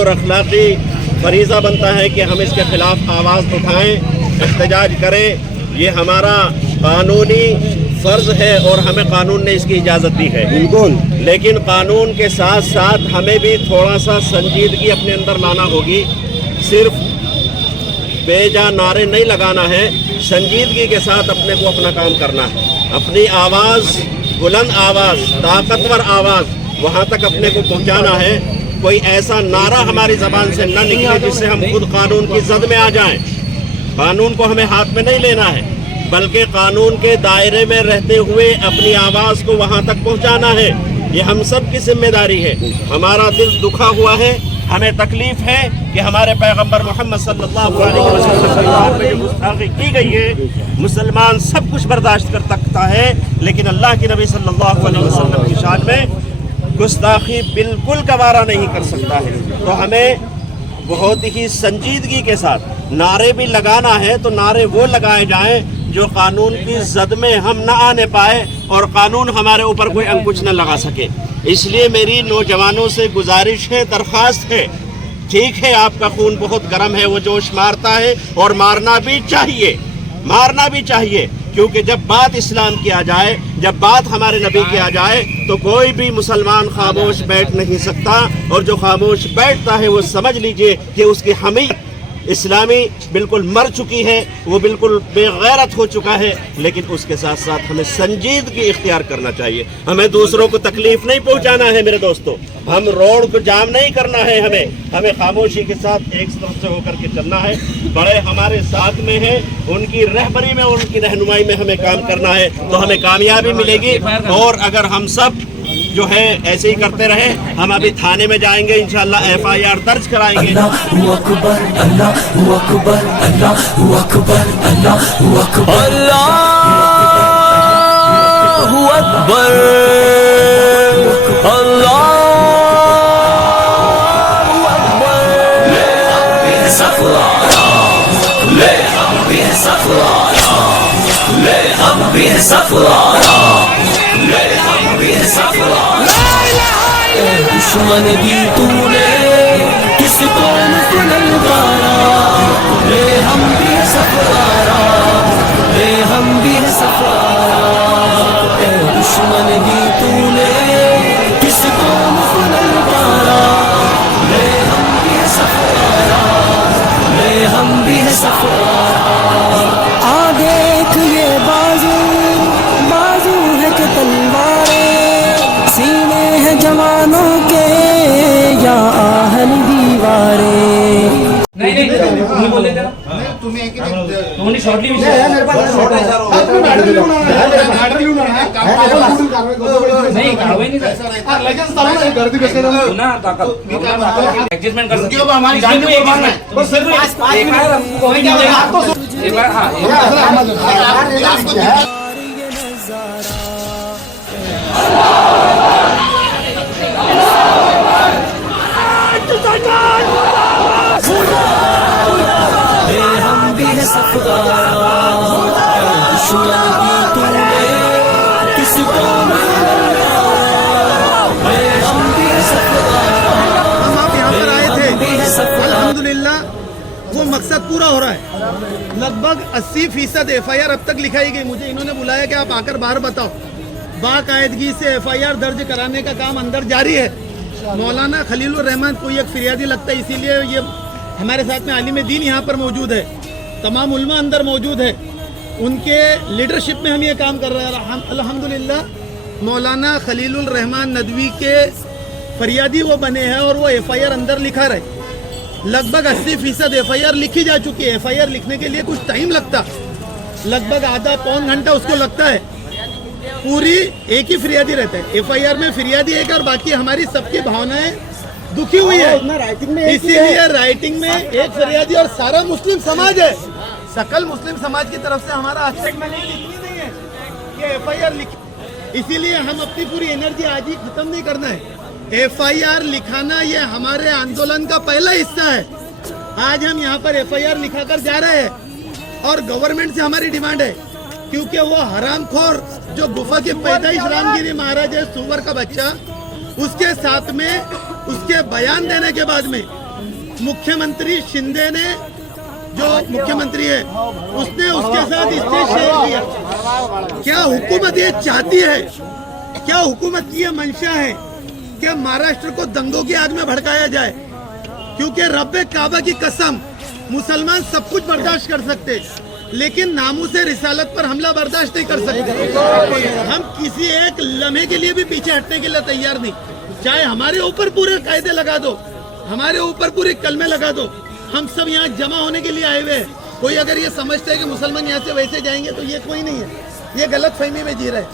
اور اخلاقی فریضہ بنتا ہے کہ ہم اس کے خلاف آواز اٹھائیں، احتجاج کریں. یہ ہمارا قانونی فرض ہے اور ہمیں قانون نے اس کی اجازت دی ہے. بالکل. لیکن قانون کے ساتھ ساتھ ہمیں بھی تھوڑا سا سنجیدگی اپنے اندر لانا ہوگی. صرف بے جا نعرے نہیں لگانا ہے، سنجیدگی کے ساتھ اپنے کو اپنا کام کرنا ہے. اپنی آواز، بلند آواز، طاقتور آواز وہاں تک اپنے کو پہنچانا ہے. کوئی ایسا نعرہ ہماری زبان سے نہ نکلے جس سے ہم خود قانون کی زد میں آ جائیں. قانون کو ہمیں ہاتھ میں نہیں لینا ہے، بلکہ قانون کے دائرے میں رہتے ہوئے اپنی آواز کو وہاں تک پہنچانا ہے. یہ ہم سب کی ذمہ داری ہے. ہمارا دل دکھا ہوا ہے، ہمیں تکلیف ہے کہ ہمارے پیغمبر محمد صلی اللہ علیہ وسلم پہ جو گستاخی کی گئی ہے. مسلمان سب کچھ برداشت کر سکتا ہے، لیکن اللہ کے نبی صلی اللہ علیہ وسلم کی شان میں گستاخی بالکل گوارا نہیں کر سکتا ہے. تو ہمیں بہت ہی سنجیدگی کے ساتھ نعرے بھی لگانا ہے تو نعرے وہ لگائے جائیں جو قانون کی زد میں ہم نہ آنے پائے اور قانون ہمارے اوپر کوئی انکش نہ لگا سکے. اس لیے میری نوجوانوں سے گزارش ہے، درخواست ہے. ٹھیک ہے، آپ کا خون بہت گرم ہے، وہ جوش مارتا ہے اور مارنا بھی چاہیے، مارنا بھی چاہیے. کیونکہ جب بات اسلام کی آ جائے، جب بات ہمارے نبی کی آ جائے تو کوئی بھی مسلمان خاموش بیٹھ نہیں سکتا. اور جو خاموش بیٹھتا ہے وہ سمجھ لیجئے کہ اس کی حمیت اسلامی بالکل مر چکی ہے، وہ بالکل بے غیرت ہو چکا ہے. لیکن اس کے ساتھ ساتھ ہمیں سنجیدگی اختیار کرنا چاہیے. ہمیں دوسروں کو تکلیف نہیں پہنچانا ہے میرے دوستوں. ہم روڈ کو جام نہیں کرنا ہے. ہمیں خاموشی کے ساتھ ایک طرف سے ہو کر کے چلنا ہے. بڑے ہمارے ساتھ میں ہیں، ان کی رہبری میں، ان کی رہنمائی میں ہمیں کام کرنا ہے تو ہمیں کامیابی ملے گی. اور اگر ہم سب جو ہے ایسے ہی کرتے رہے، ہم ابھی تھانے میں جائیں گے، انشاءاللہ FIR درج کرائیں گے. اللہ اکبر، اللہ اکبر، اللہ اکبر، اللہ اکبر، اللہ اکبر، اللہ اکبر. لے ہم بھی سفرانا، لے ہم بھی سفرانا، لے ہم بھی سفرانا، لے ہم بھی سفرانا. دشمن بھی تو نے کس قوم کو للکارا، لے ہم بھی سفرارا، لے ہم بھی سفرارا. دشمن بھی تو نے کس قوم کو للکارا، لے ہم بھی سفرارا، لے ہم بھی سفرارا. آ دیکھ یہ بازو، بازو ہے کہ تلواریں، سینے ہیں جوانوں کے یا آہن دیواریں. نہیں بولے تھے وہ مقصد پورا ہو رہا ہے. لگ بھگ 80% FIR اب تک لکھائی گئی. مجھے انہوں نے بلایا کہ آپ آ کر باہر بتاؤ. باقاعدگی سے FIR درج کرانے کا کام اندر جاری ہے. مولانا خلیل الرحمان کوئی ایک فریادی لگتا ہے، اسی لیے یہ ہمارے ساتھ میں عالم دین یہاں پر موجود ہے، تمام علماء اندر موجود ہے. ان کے لیڈرشپ میں ہم یہ کام کر رہے ہیں. الحمدللہ مولانا خلیل الرحمان ندوی کے فریادی وہ بنے ہیں اور وہ FIR اندر لکھا رہے. لگ بھگ 80% FIR لکھی جا چکی ہے. FIR لکھنے کے لیے کچھ ٹائم لگتا، لگ بھگ آدھا پون گھنٹہ اس کو لگتا ہے. پوری ایک ہی فریادی رہتا ہے. FIR میں فریادی ایک اور باقی ہماری سب کی بھاونائیں دکھی ہوئی ہے، اسی لیے رائٹنگ میں ایک فریادی اور سارا مسلم سماج ہے. سکل مسلم سماج کی طرف سے ہمارا اسٹیٹمنٹ نہیں ہے کہ FIR لکھ. اسی لیے ہم اپنی پوری انرجی آج ہی ختم نہیں کرنا ہے. FIR لکھانا یہ ہمارے آندولن کا پہلا حصہ ہے. آج ہم یہاں پر FIR لکھا کر جا رہے ہیں اور گورنمنٹ سے ہماری ڈیمانڈ ہے، کیونکہ وہ حرام خور جو گفا کی پیدائش رام گیری مہاراج ہے، سور کا بچہ، اس کے ساتھ میں اس کے بیان دینے کے بعد میں मुख्यमंत्री शिंदे ने, जो मुख्यमंत्री है, उसने उसके साथ स्टेज शेयर किया। क्या हुकूमत ये चाहती है, क्या हुकूमत की ये मंशा है कि महाराष्ट्र को दंगों की आग में भड़काया जाए? क्योंकि रब्बे काबा की कसम, मुसलमान सब कुछ बर्दाश्त कर सकते, लेकिन नामूसे रिसालत पर हमला बर्दाश्त नहीं कर सकते। हम किसी एक लम्हे के लिए भी पीछे हटने के लिए तैयार नहीं। चाहे हमारे ऊपर पूरे कायदे लगा दो, हमारे ऊपर पूरे कलमे लगा दो, हम सब यहाँ जमा होने के लिए आए हुए हैं। कोई अगर ये समझता है कि मुसलमान यहाँ से वैसे जाएंगे तो ये कोई नहीं है, ये गलत फहमी में जी रहे हैं।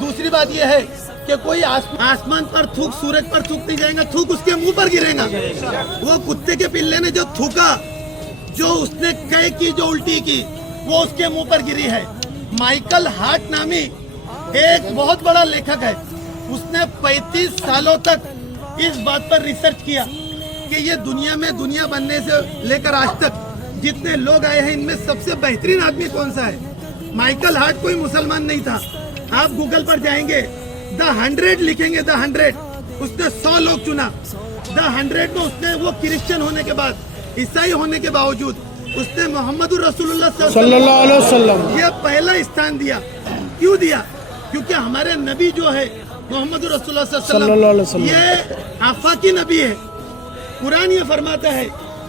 दूसरी बात ये है कि कोई आसमान पर थूक, सूरज पर थूक नहीं जाएगा, थूक उसके मुंह पर गिरेगा। वो कुत्ते के पिल्ले ने जो थूका, जो उसने कह की, जो उल्टी की, वो उसके मुंह पर गिरी है। माइकल हार्ट नामी एक बहुत बड़ा लेखक है, उसने 35 सालों तक इस बात पर रिसर्च किया कि ये दुनिया में, दुनिया बनने से लेकर आज तक जितने लोग आए हैं, इनमें सबसे बेहतरीन आदमी कौन सा है? माइकल हार्ट कोई मुसलमान नहीं था। आप गूगल पर जाएंगे, द 100 लिखेंगे, द 100, उसने 100 लोग चुना। द 100 में उसने, वो क्रिश्चियन होने के बाद, ईसाई होने के बावजूद, उसने मोहम्मद रसूलुल्लाह सल्लल्लाहु अलैहि वसल्लम ये पहला स्थान दिया। क्यों दिया? क्योंकि हमारे नबी जो है मोहम्मद रसूलुल्लाह सल्लल्लाहु अलैहि वसल्लम, ये आफाकी नबी है। कुरान ये फरमाता है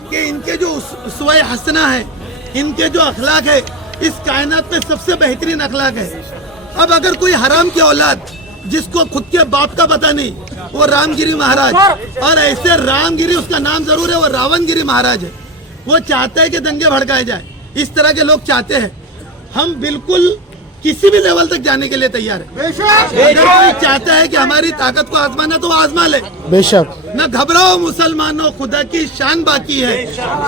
कि इनके जो उसवे हसना है, इनके जो अखलाक है, इस कायनात में सबसे बेहतरीन अखलाक है। अब अगर कोई हराम की औलाद, जिसको खुद के बाप का पता नहीं, वो रामगिरी महाराज, और ऐसे रामगिरी उसका नाम जरूर है, वो रावणगिरी महाराज है, वो चाहता है कि दंगे भड़काए जाए। इस तरह के लोग चाहते हैं। हम बिल्कुल किसी भी लेवल तक जाने के लिए तैयार है। अगर कोई चाहता है कि हमारी ताकत को आजमाना, तो वो आजमा ले, बेशक। न घबराओ मुसलमानों, खुदा की शान बाकी है,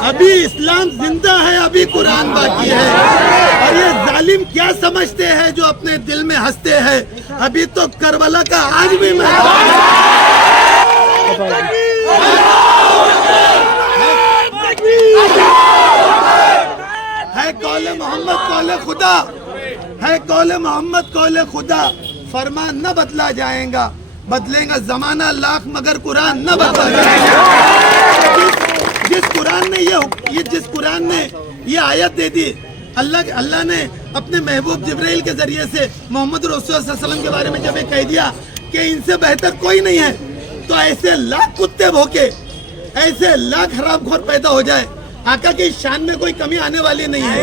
अभी इस्लाम जिंदा है, अभी कुरान बाकी है। और ये जालिम क्या समझते हैं जो अपने दिल में हंसते हैं, अभी तो करबला का आज भी मैदान है। कौले मोहम्मद कौले खुदा है, कौले मोहम्मद कौले खुदा, फरमान न बदला जाएगा, बदलेगा जमाना लाख मगर कुरान न बदला जाएगा। जिस कुरान ने ये आयत दे दी, अल्लाह ने अपने महबूब जिब्राइल के जरिए से मोहम्मद रसूलुल्लाह सल्लल्लाहु अलैहि वसल्लम के बारे में जब ये कह दिया कि इनसे बेहतर कोई नहीं है, तो ऐसे लाख कुत्ते भोके, ऐसे लाख हरामखोर पैदा हो जाए, आका की शान में कोई कमी आने वाली नहीं है।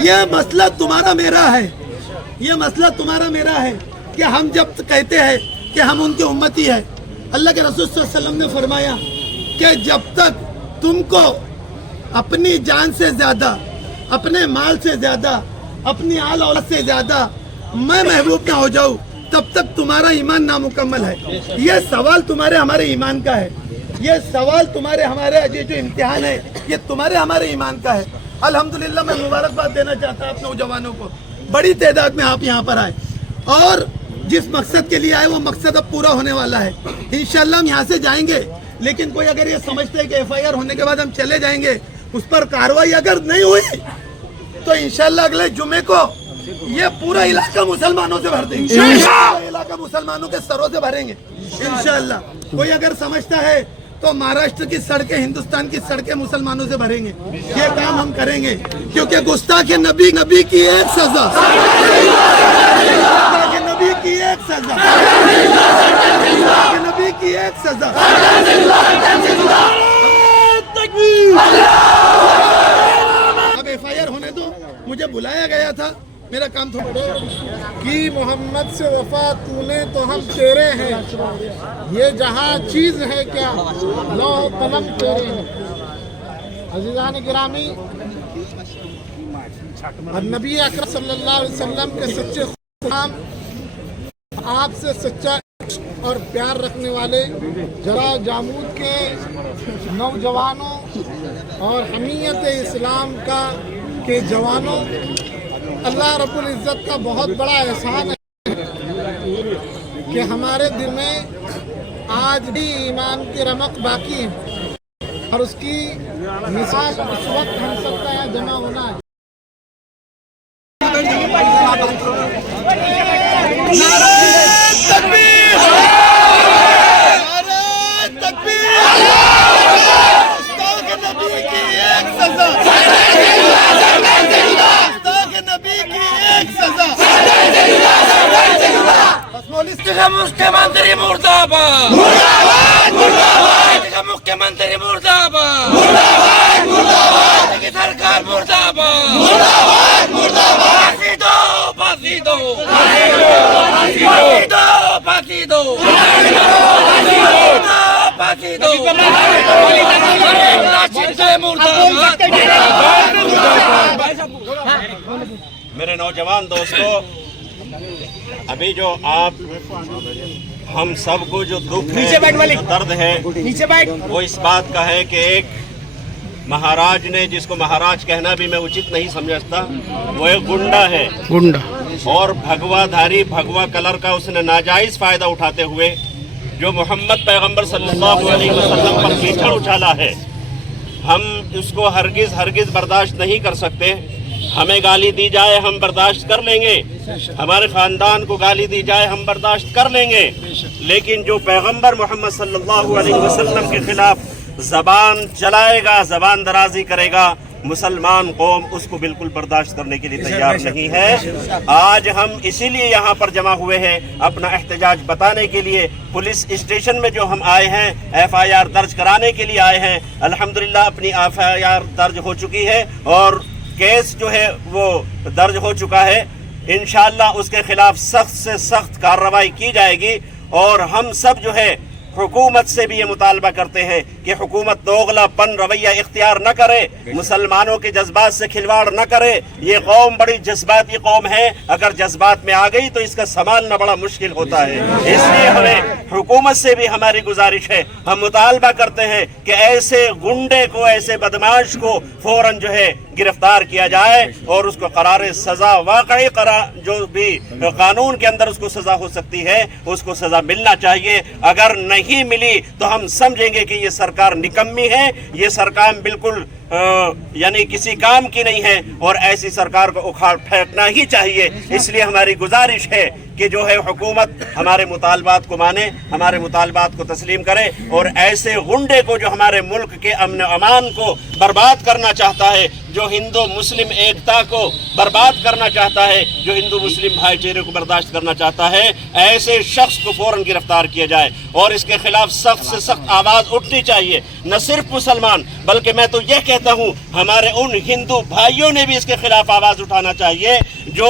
ये मसला तुम्हारा मेरा है, ये मसला तुम्हारा मेरा है कि हम जब कहते हैं कि हम उनकी उम्मती है, अल्लाह के रसूल सल्लल्लाहु अलैहि वसल्लम ने फरमाया कि जब तक तुमको अपनी जान से ज्यादा, अपने माल से ज्यादा, अपनी आल औलाद से ज्यादा मैं महबूब ना हो जाऊं, तब तक तुम्हारा ईमान नामुकम्मल है। ये सवाल तुम्हारे हमारे ईमान का है, ये सवाल तुम्हारे हमारे, ये जो इम्तिहान है, ये तुम्हारे हमारे ईमान का है। अल्हम्दुलिल्लाह, मैं मुबारकबाद देना चाहता हूँ आप नौजवानों को, बड़ी तादाद में आप यहाँ पर आए, और जिस मकसद के लिए आए वो मकसद अब पूरा होने वाला है। इंशाल्लाह हम यहाँ से जाएंगे, लेकिन कोई अगर ये समझते है कि FIR होने के बाद हम चले जाएंगे, उस पर कार्रवाई अगर नहीं हुई, तो इंशाल्लाह अगले जुमे को ये पूरा इलाका मुसलमानों से भर देंगे, इलाका मुसलमानों के सरों से भरेंगे इंशाल्लाह। कोई अगर समझता है तो महाराष्ट्र की सड़कें, हिंदुस्तान की सड़कें मुसलमानों से भरेंगे, ये काम हम करेंगे। क्योंकि गुस्ताख नबी की एक सजा, नबी की एक सजा, नबी की एक सजा। अब FIR होने दो, मुझे बुलाया गया था, मेरा काम थोड़ा कि मोहम्मद से वफा तूने तो हम तेरे हैं, ये जहाँ चीज़ है क्या लौह कलम तेरे हैं। अज़ीज़ान गिरामी, नबी अकरम सल्लल्लाहु अलैहि वसल्लम के सच्चे ख़ुदाम, आपसे सच्चा और प्यार रखने वाले जरा जामूद के नौजवानों और हमीयत इस्लाम के जवानों, अल्लाह रब्बुल इज़्ज़त का बहुत बड़ा एहसान है कि हमारे दिल में आज भी ईमान की रमक बाकी है, और उसकी मिसाल उस वक्त हम सबका यहाँ जमा होना है। मुर्दाबाद मुर्दाबाद मुर्दाबाद मुख्यमंत्री मुर्दाबाद मुर्दाबाद मुर्दाबाद की सरकार मुर्दाबाद मुर्दाबाद मुर्दाबाद फांसी दो फांसी दो फांसी दो फांसी दो मेरे नौजवान दोस्तों, अभी जो आप हम सबको जो दुख है, जो दर्द है, वो इस बात का है कि एक महाराज ने, जिसको महाराज कहना भी मैं उचित नहीं समझता, वो एक गुंडा है, और भगवाधारी भगवा कलर का उसने नाजायज फायदा उठाते हुए जो मोहम्मद पैगंबर सल्लल्लाहु अलैहि वसल्लम पर कीचड़ उछाला है, हम उसको हरगिज बर्दाश्त नहीं कर सकते। हमें गाली दी जाए हम बर्दाश्त कर लेंगे, हमारे ख़ानदान को गाली दी जाए हम बर्दाश्त कर लेंगे, लेकिन जो पैगंबर मोहम्मद सल्लल्लाहु अलैहि वसल्लम के खिलाफ ज़बान चलाएगा, ज़बान दराजी करेगा, मुसलमान कौम उसको बिल्कुल बर्दाश्त करने के लिए तैयार नहीं है। आज हम इसीलिए यहाँ पर जमा हुए हैं, अपना एहतजाज बताने के लिए। पुलिस स्टेशन में जो हम आए हैं, FIR दर्ज कराने के लिए आए हैं। अल्हम्दुलिल्लाह अपनी FIR दर्ज हो चुकी है और केस जो है वो दर्ज हो चुका है। इंशाअल्लाह उसके खिलाफ सख्त से सख्त कार्रवाई की जाएगी। और हम सब जो है हुकूमत से भी ये मुतालबा करते हैं कि हुकूमत दोगलापन रवैया इख्तियार न करे, मुसलमानों के जज्बात से खिलवाड़ न करे। ये कौम बड़ी जज्बाती कौम है, अगर जज्बात में आ गई तो इसका संभालना बड़ा मुश्किल होता है। इसलिए हमें हुकूमत से भी हमारी गुजारिश है, हम मुतालबा करते हैं कि ऐसे गुंडे को, ऐसे बदमाश को फौरन जो है गिरफ्तार किया जाए और उसको करारे सजा, वाकई जो भी कानून के अंदर उसको सजा हो सकती है उसको सजा मिलना चाहिए। अगर नहीं मिली तो हम समझेंगे कि ये सरकार निकम्मी है, ये सरकार बिल्कुल यानी किसी काम की नहीं है और ऐसी सरकार को उखाड़ फेंकना ही चाहिए। इसलिए हमारी गुजारिश है कि जो है हुकूमत हमारे मुतालबात को माने, हमारे मुतालबात को तस्लीम करे और ऐसे गुंडे को जो हमारे मुल्क के अमन अमान को बर्बाद करना चाहता है, जो हिंदू मुस्लिम एकता को बर्बाद करना चाहता है, जो हिंदू मुस्लिम भाईचारे को बर्दाश्त करना चाहता है, ऐसे शख्स को फौरन गिरफ्तार किया जाए और इसके खिलाफ सख्त से सख्त आवाज़ उठनी चाहिए। न सिर्फ मुसलमान बल्कि मैं तो यह कहता हूँ हमारे उन हिंदू भाइयों ने भी इसके खिलाफ आवाज़ उठाना चाहिए जो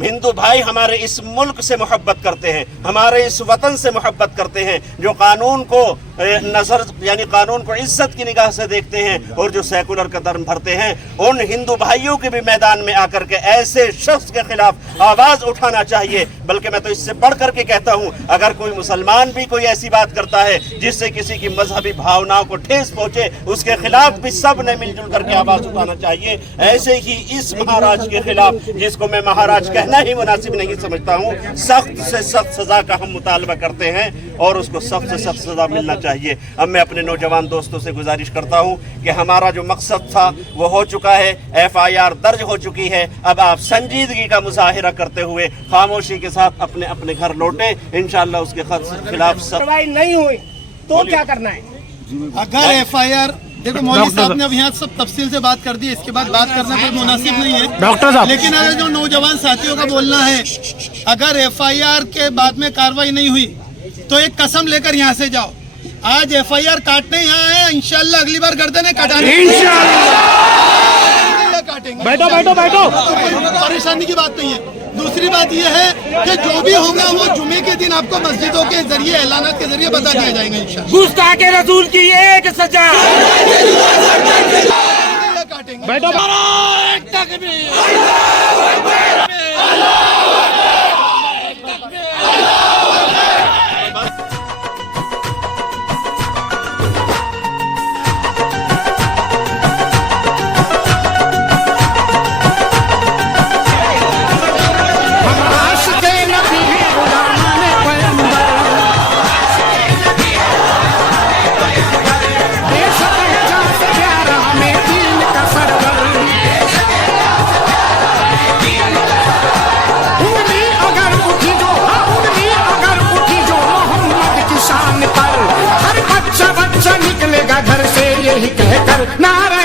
हिंदू भाई हमारे इस मुल्क से मोहब्बत करते हैं, हमारे इस वतन से मोहब्बत करते हैं, जो कानून को नजर यानी कानून को इज्जत की निगाह से देखते हैं और जो सेकुलर का धर्म भरते हैं, उन हिंदू भाइयों के भी मैदान में आकर के ऐसे शख्स के खिलाफ आवाज़ उठाना चाहिए। बल्कि मैं तो इससे बढ़ करके कहता हूँ, अगर कोई मुसलमान भी कोई ऐसी बात करता है जिससे किसी की मजहबी भावनाओं को ठेस पहुँचे, उसके खिलाफ भी सब ने मिलजुल करके आवाज़ उठाना चाहिए। ऐसे ही इस महाराज के खिलाफ, जिसको मैं महाराज कहना ही मुनासिब नहीं समझता हूँ, सख्त से सख्त सज़ा का हम मुतालबा करते हैं और उसको सख्त से सख्त सज़ा मिलना चाहिए। अब मैं अपने नौजवान दोस्तों से गुजारिश करता हूँ कि हमारा जो मकसद था वो हो चुका है, FIR दर्ज हो चुकी है। अब आप संजीदगी का मुजाहिरा करते हुए खामोशी के साथ अपने अपने घर लौटे। इंशाअल्लाह उसके खिलाफ कार्रवाई नहीं हुई तो क्या करना है? अगर FIR देखो मौलवी साहब ने अब यहाँ सब तफसील से बात कर दी, इसके बाद बात करना कोई मुनासिब नहीं है डॉक्टर साहब। लेकिन अगर जो नौजवान साथियों का बोलना है, अगर FIR के बाद में कार्रवाई नहीं हुई तो एक कसम लेकर यहाँ से जाओ। आज FIR काटने यहाँ है, इंशाल्लाह अगली बार गर्दनें कटाने काटेंगे। बैठो बैठो बैठो, परेशानी की बात नहीं है। दूसरी बात यह है कि जो भी होगा वो जुमे के दिन आपको मस्जिदों के जरिए, ऐलानात के जरिए बता दिया जाएगा इंशाल्लाह। गुस्ताखे रसूल की एक सजा काटेंगे। बैठो निकलेगा घर से यही कहकर नारे